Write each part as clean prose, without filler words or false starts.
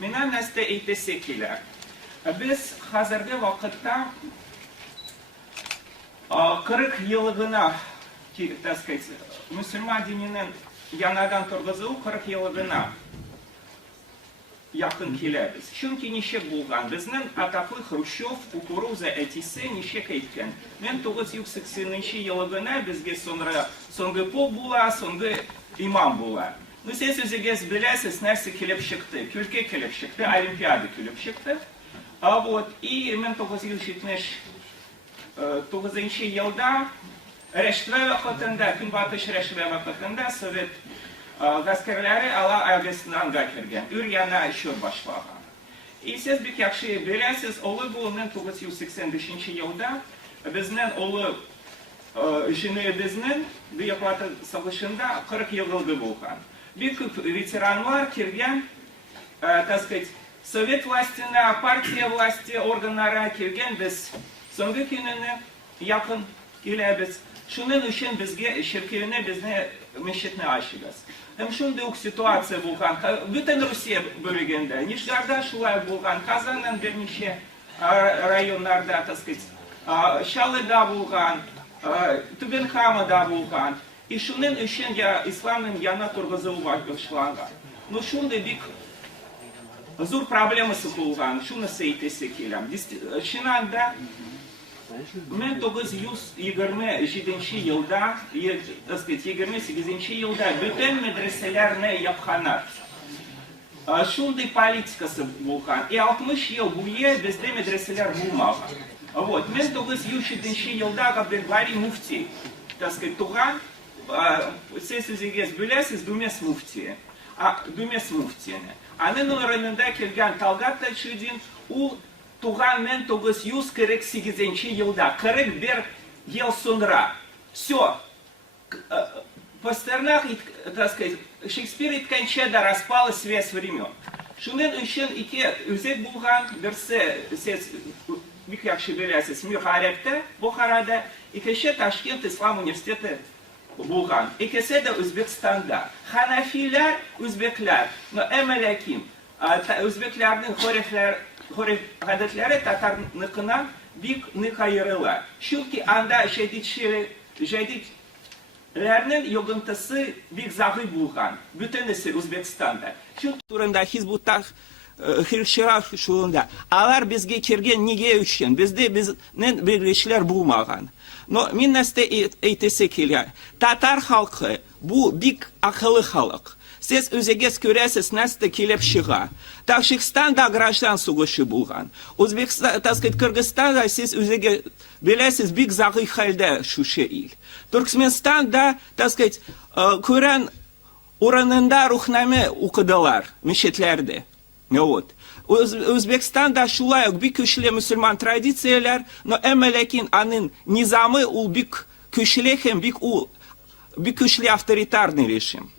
Менә нәрсә әйтәсе килә. Без хәзерге вакытта 40 еллыгына, так сказать, мусульман диненең яңадан торгызылу 40 еллыгына якын киләбез. Чөнки ничек булган? Безнең атаклы Хрущев кукуруза әтисе ничек әйткән? 1980 еллыгына безгә соңгы поп була, соңгы имам була. Ну, сез үзегез беләсез, нәрсә килеп чыкты? Күлкә килеп чыкты, олимпиада килеп чыкты. И 1979 елда Рәшвә вакытында, Көнбатыш Рәшвә вакытында Совет гаскәрләре ала Агастинанга кергән. Үр яна чор башлаган. И сез бик яхшы беләсез, олы бу 1985 елда безнең олы җинебезнең Бөек Ватан сугышында 40 еллыгы булган. Бик күп ветераннар кергән, так сказать, Совет властена, партия власти органнары кергән, без соңгы көнне якын киләбез. Шуның өчен безгә ширкәвенә безне мәчетне ачыгыз. Һәм шундый ук ситуация булган. Бөтен Русия бөлегендә, Нижгарда шулай булган, Казанның берничә районнарда, так сказать, Чаллыда булган, Түбәнкамада булган. И шуның өчен исламның яна торгызылу башланган. Ну шундый бик зур проблемасы булган. Шуны әйтәсе киләм. Чыннан 1927 елда, 28 елда бөтен медреселәрне япканнар. Шундый политикасы булган. И 60 ел буе бездә медреселәр булмаган. 1907 елда Габделбари муфти, так сказать, туган, сез үзегез беләсез, Думес муфти. Думес муфтине. Аның районында килгән Талгат Тачидин, ул туган 1948 елда, 41 ел соңра. Все. Пастернак, так сказать, Шекспир иткәнчә дә распалась связь времен. Шуның өчен ике үзәк булган, берсе сез бик яхшы беләсез, Мөхәррәптә, Бухарада, икенче Ташкент Ислам университеты булган. Икесе дә Үзбекстанда. Ханафилар, үзбекләр, но әмәләким, үзбекләрнең гадәтләре татарныкынан бик нык аерыла. Чөнки анда җәдитләрнең йогынтысы бик загый булган. Бөтенесе Үзбекстанда. Чөнки турында Хизбуттах хирширах шулында. Алар безгә кергән нигә өчен? Бездә безнең белгечләр булмаган. Но мин нәрсә әйтәсе килә. Татар халкы бу бик акыллы халык. Сез үзегез күрәсез, нәрсә килеп чыга. Таҗикстанда граждан сугышы булган. Үзбекстан, так сказать, Кыргызстанда сез үзегез беләсез, бик загый хәлдә шушы ил. Түркменстанда, так сказать, Коран урынында рухнаме укыдылар мәчетләрдә. Үзбекстанда шулай ук бик көчле мусульман традицияләр, но әмәләкин аның низамы ул бик көчле һәм бик көчле авторитарный режим.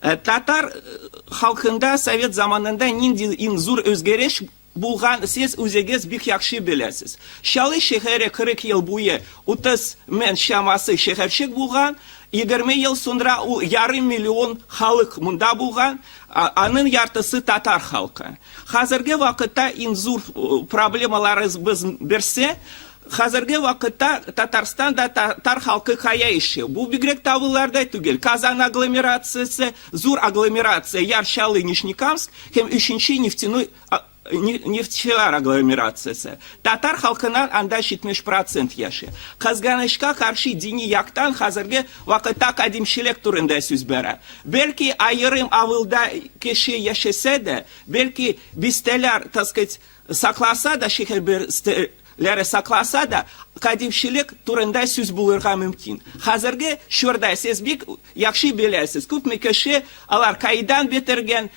Татар халкында Совет заманында нинди зур үзгәреш булган, сез үзегез бик яхшы беләсез. Чаллы шәһәре 40 ел буе 30 мең чамасы шәһәрчек булган, 20 ел соңра ул ярым миллион халык монда булган, аның яртысы татар халкы. Хәзерге вакытта иң зур проблемаларыбыз берсе, хәзерге вакытта Татарстанда татар халкы каяйшы. Бу бигрәк тавылларда түгел. Казан агломерациясе, зур агломерация, Яр-Чаллы, Нижнекамск һәм 3-нче нефтчеләр агломерациясе. Татар халкынан анда 70% яши. Кызганычка каршы дини яктан хәзерге вакытта кадимчелек турында сүз бара. Бәлки айрым авылда кеше яшәсә дә, бәлки бистәләр, так сказать, сакласа да, шәһәр бистәләре сакласа да, кадимчелек турында сүз булырга мөмкин. Хәзерге чорда сез бик яхшы беләсез. Күпме кеше алар кайдан бетергән,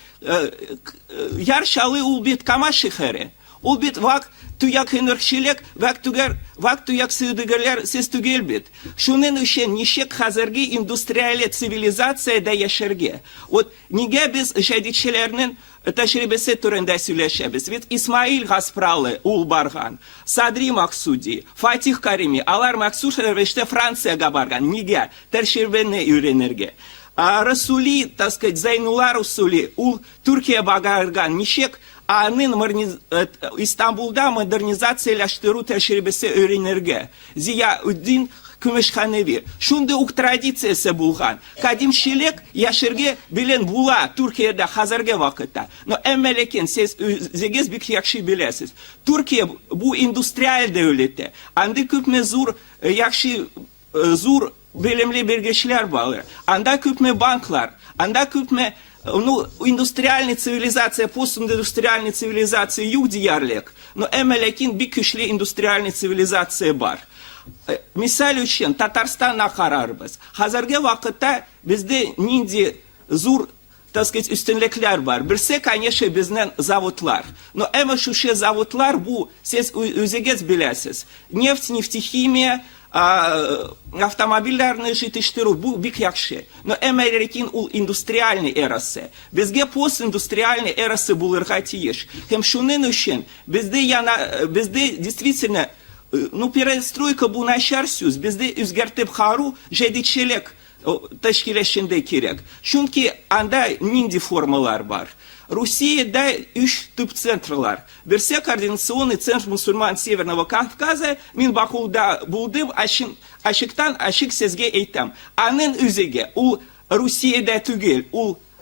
Яр-Чаллы ул бит Кама шәһәре. Ул бит вак туяк һөнәрчелек, вак туяк сәүдәгәрләр сез түгел бит. Шуның өчен ничек хәзерге индустриаль цивилизациядә яшәргә? Нигә без җәдитчеләрнең тәҗрибәсе турында сөйләшәбез? Бит Исмаил Гаспралы ул барган, Садри Максуди, Фатих Карими, алар махсус рәвештә Франциягә барган. Нигә? Тәҗрибәне өйрәнергә. Расули, так сказать, Зайнула Расули, Türkiye bagargan nişek, anın İstanbul'da modernizasyeleştiru tecrübesi öğrenirge. Ziyaüddin Kümüşhanevi. Şunda uk tradisiyası bulgan. Kadimşilik yaşırge bilen bula Türkiye'de hazırge vakitte. No emmelekin siz zegez bir yakşı bilesiz. Türkiye bu endüstriyel devleti. Andi küpme zur yakşı zur bilimli belgeçler var. Anda küpme banklar. Anda küpme индустриальная цивилизация, постиндустриальная цивилизация юг diyarlık. No emelekin bir güçlü endüstriyel цивилизация var. Misal için Tatarstan'a kararımız. Hazırki vakitte bizde nindi zor, так сказать, üstünlükler var. Birisi, конечно, bizden zavodlar. No ama şu zavodlar bu, siz özünüz biləsiz. Neft, neftikimiya, avtomobillerni yetiştirir, bu bir yakşı. No Amerika'nın endüstriyel erası. Bizge post-endüstriyel erası bulurga tiyiş. Hem şunun için bizde действительно, перестройка bu начарсюз, bizde özgertip haru, jedikçilik teşkileşinde gerek. Çünkü anda nindi formalar var. Rusya'da 3 tip centrlar. Birisi koordinasyonный центр Müslüman Severного Kafkaz'a, min Baku'da buldum, açıktan açık sizge eğitim. Anın üzege, Rusya'da tügel,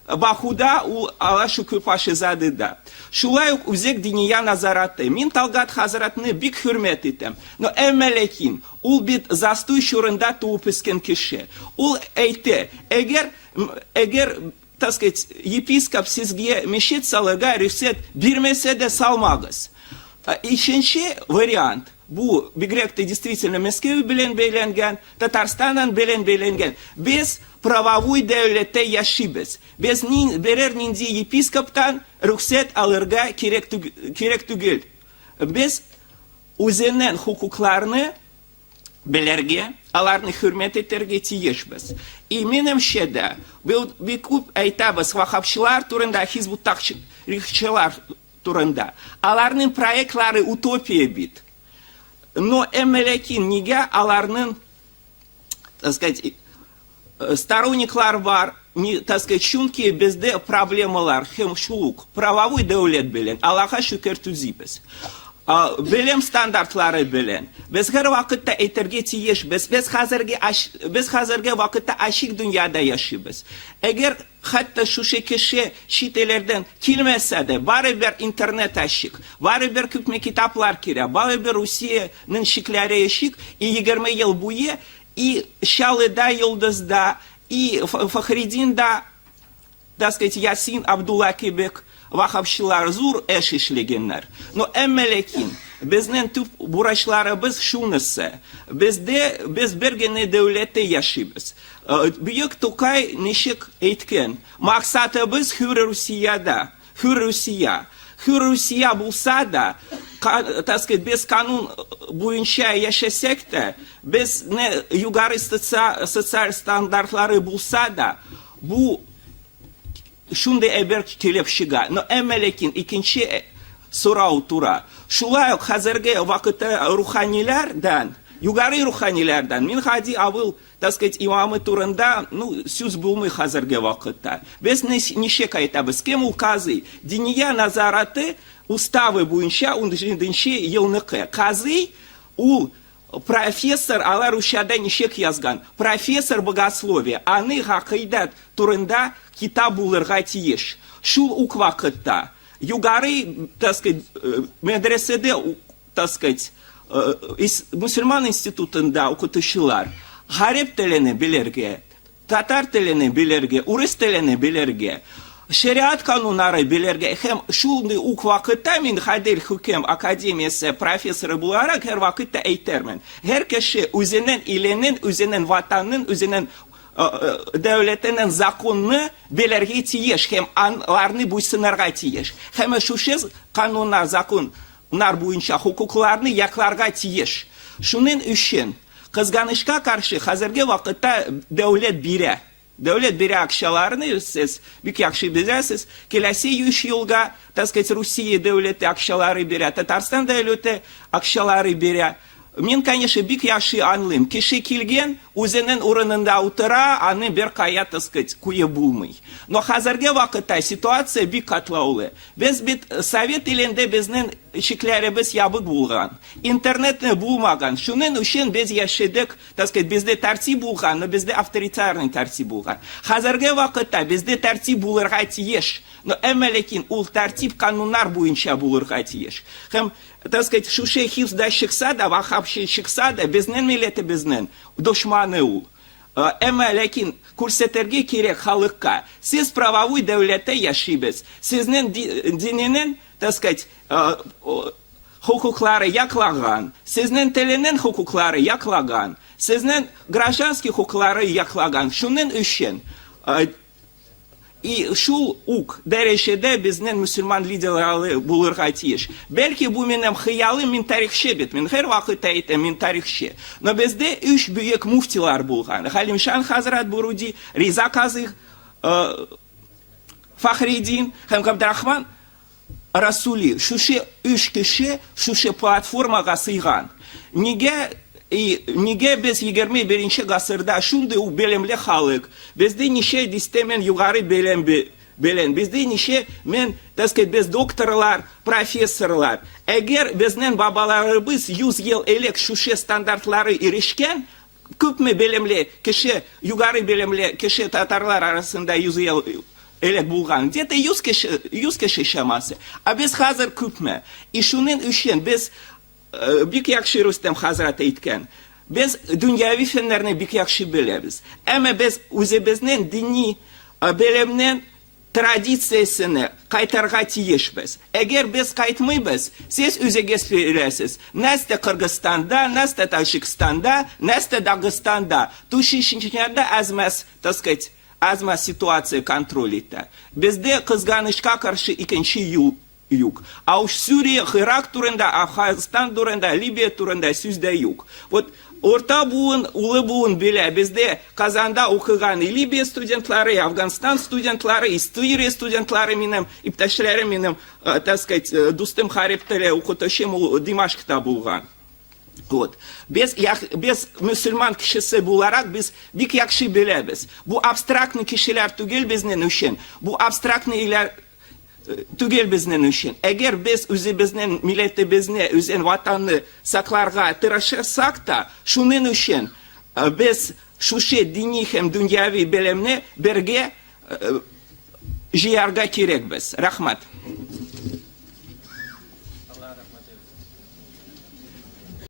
Baku'da, Alaşu Küpaşızadı'da. Şulay üzek dünya nazaratı. Min Talgat Hazretini bik hürmet ettim. No emmelekin, bit zastuy şurunda tuğpisken kişi. Eğitti, eğer так сказать, епископ sizge meşit salıga rüset birmese de salmağız. İkinci variant, bu Begrek'te действительно Moskova bilen belengen, Tatarstan'dan bilen belengen. Biz правовой devlette yaşayız. Biz birer nindi yepiskoptan rüset alırga gerek tügül. Biz üzerinden hukuklarını belerge, alarını hürmet ettirge tiyişbiz. Menimce de bir kup aytabız vahapçılar turunda, hizbuttakçılar turunda. Alarının proyektleri utopiya bit. No emelekin nige alarının, так сказать, сторонникlar var, так сказать, çünkü bizde problemler, hem şuluk, правовой devlet bilen, Allah'a şükür tüzibiz. Bilim standartları bilen. Biz her vakitte eğitirge tiyiş, biz hazırge vakitte aşık dünyada yaşayız. Eğer hatta şu kişi şitelerden kilmese de, bari bir internet aşık, bari bir küpme kitaplar kira, bari bir Rusya'nın şıkları aşık, 20 yıl boyu, Şalı'da, Yıldız'da, Fahridin'da, так сказать, Yasin Abdullah Kebek, vahapçılar zor eş işleyenler. No emmelekin, bizden tüp buraşlarımız şunası. Biz birgene devlette yaşayız. Büyük Tokay neşik etken, maksatımız hür Rusya'da, hür Rusya. Hür Rusya bulsa da, так сказать, biz kanun boyunca yaşasak da, biz ne yukarı sosyal standartları bulsa da, bu şunda eber kelepşiga. No emelekin ikinci soru tura. Şulay hazırge vakitte ruhanilerden, yukarı ruhanilerden, min hadi avıl, так сказать, imamı turunda, söz bulmuyor hazırge vakitte. Biz neşe kayıtabız. Kim ukazı? Dünya nazaratı, ustavı boyunca, undinci yılnıkı. Kazı, профессор алар Rusya'da nişek yazgan. Profesör bogosloviya. Anı hakikat turunda kitap bulurga tiyiş. Şul uk vakitte. Yukarı, так сказать, medresede, так сказать, Müslüman institutunda okutuşular. Harep telini bilirge, Tatar telini bilirge, Urus telini bilirge. Şeriat kanunları bilirge, hem şunu uk vakitte min hadel hükem akademiyası profesörü bularak her vakitte eğitermen. Her kişi üzerinden ilenin, üzerinden vatanın, üzerinden devletinin zakonunu bilirge tiyiş, hem anlarını buysınarga tiyiş. Hem şu kanunlar, zakonlar boyunca hukuklarını yaklarga tiyiş. Şunun için kızganışka karşı hazırki vakitte devlet bire. Devlet biri akşalarını siz büyük yakşı bilesiniz. Kelasi 3 yılga, так сказать, Rusya devleti akşaları bire, Tatarstan devleti akşaları bire. Мен, конечно, büyük yakşı anlayayım. Kişi kilgen, Үзенең урынында утыра, аны бер кая, так сказать, куе булмый. Но хәзерге вакытта ситуация бик катлаулы. Без бит Совет илендә безнең шикләребез ябык булган. Интернетны булмаган. Шуның өчен без яшәдек, так сказать, бездә тәртип булган, но бездә авторитарный тәртип булган. Хәзерге вакытта бездә тәртип булырга тиеш. Но әмәлекин ул тәртип кануннар буенча булырга тиеш. Һәм, так сказать, шушы хифзда чыкса да, вахапчы чыкса да, безнең милләте безнең дошманы ул. Әмәлекин күрсәтергә кирәк халыкка. Сез правовой дәүләттә яшибез. Сезнең диненең, так сказать, хукуклары яклаган, сезнең теленең хукуклары яклаган, сезнең гражданский хукуклары яклаган. Шуның өчен и шул ук дәрәҗәдә безнең мөселман лидерлары булырга тиеш. Бәлки бу минем хыялым, мин тарихчы бит, мин һәр вакыт әйтәм, мин тарихчы. Но бездә 3 бөек муфтилар булган. Халимшан хәзрәт Буруди, Риза Казый Фахриддин һәм Габдрахман Расули. Шушы 3 кеше шушы платформага сыйган. Нигә без 21 гасырда шундый ук белемле халык, бездә ничә дистемен югары белем бездә ничә мен, так сказать, без докторлар, профессорлар. Әгәр безнең бабаларыбыз 100 ел элек шушы стандартлары ирешкән, күпме белемле кеше, югары белемле кеше татарлар арасында 100 ел элек булган. Где-то 100 кеше шамасы. А без хәзер күпме. И шуның өчен без бик яхшы Рустем хәзрәт әйткән. Без дөньяви фәннәрне бик яхшы беләбез. Әмма без үзебезнең дини белемнең традициясен кайтарга тиешбез. Әгәр без кайтмыйбыз, сез үзегез беләсез. Нәрсә Кыргызстанда, нәрсә Таҗикстанда, нәрсә Дагыстанда, тушишинчәрдә әзмәс, так сказать, әзмәс ситуация контроль итә. Бездә кызганычка каршы икенче юк. А уж Сүрия, Ирак турында, Афганистан турында, Либия турында сүздә юк. Вот орта буын, улы буын белә. Бездә Казанда укыган Либия студентлары, Афганистан студентлары, История студентлары минем, иптәшләрем минем, так сказать, дустым Хариптеле укытучым Димашкта булган. Вот. Без мөселман кешесе буларак без бик яхшы беләбез. Бу абстрактный кешеләр түгел безнең өчен. Бу абстрактныйлар түгел безнең өчен. Әгәр без үзебезнең милләтебезне, үзен ватанны сакларга тырышсак та, шуның өчен без шушы дини һәм дөньяви белемне бергә җыярга кирәкбез. Рәхмәт.